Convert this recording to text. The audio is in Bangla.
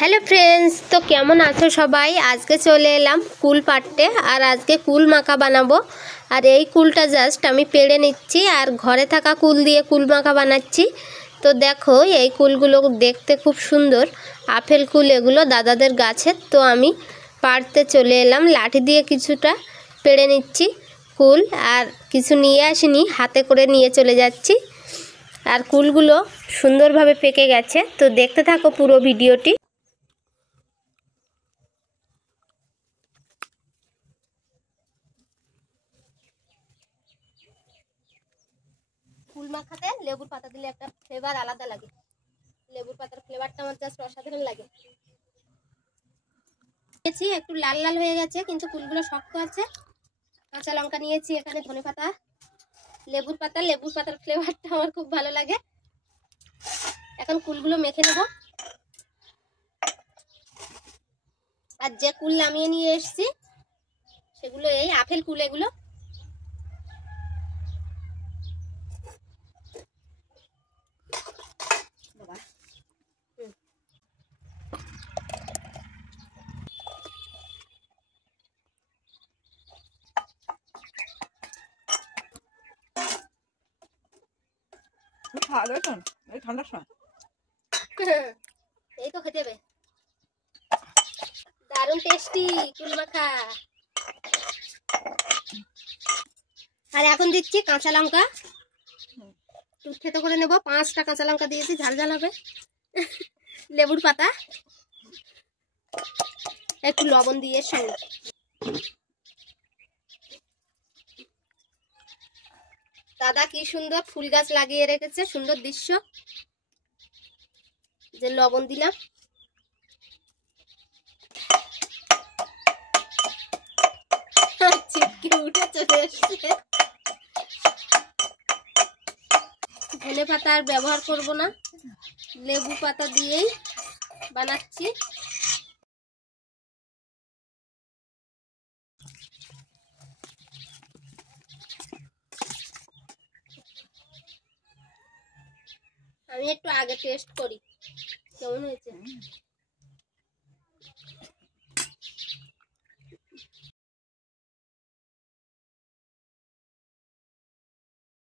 হ্যালো ফ্রেন্ডস, তো কেমন আছো সবাই? আজকে চলে এলাম কুল পাড়তে। আর আজকে কুল মাখা বানাবো। আর এই কুলটা জাস্ট আমি পেড়ে নিচ্ছি আর ঘরে থাকা কুল দিয়ে কুল মাখা বানাচ্ছি। তো দেখো, এই কুলগুলো দেখতে খুব সুন্দর, আপেল কুল এগুলো দাদাদের গাছের। তো আমি পাড়তে চলে এলাম, লাঠি দিয়ে কিছুটা পেড়ে নিচ্ছি কুল। আর কিছু নিয়ে আসিনি, হাতে করে নিয়ে চলে যাচ্ছি। আর কুলগুলো সুন্দরভাবে পেকে গেছে, তো দেখতে থাকো পুরো ভিডিওটি। কুল মাখাতে লেবুর পাতা দিলে একটা ফ্লেভার আলাদা লাগে। লেবুর পাতার ফ্লেভারটা আমার জাস্ট অসাধারণ লাগে। নিয়েছি, একটু লাল লাল হয়ে গেছে কিন্তু কুলগুলো শক্ত আছে। কাঁচা লঙ্কা নিয়েছি, এখানে ধনেপাতা, লেবুর পাতার ফ্লেভারটা আমার খুব ভালো লাগে। এখন কুলগুলো মেখে নেব। আর যে কুল নামিয়ে নিয়ে এসেছি সেগুলো এই আপেল কুল এগুলো। এই তো খেতে হবে, দারুণ টেস্টি কুল মাখা। আর এখন দিচ্ছি কাঁচা লঙ্কা, থেতো করে নেব। 5টা কাঁচা লঙ্কা দিয়েছি, ঝাল ঝাল হবে। লেবুর পাতা, একটু লবণ দিয়ে সঙ্গে। দাদা কি সুন্দর ফুল গাছ লাগিয়ে রেখেছে, সুন্দর দৃশ্য। যে লবণ দিলাম, ছিটকে উঠে চলে এসছে। ধনে পাতা আর ব্যবহার করব না, লেবু পাতা দিয়েই বানাচ্ছি। আমি একটু আগে টেস্ট করি কেমন হয়েছে।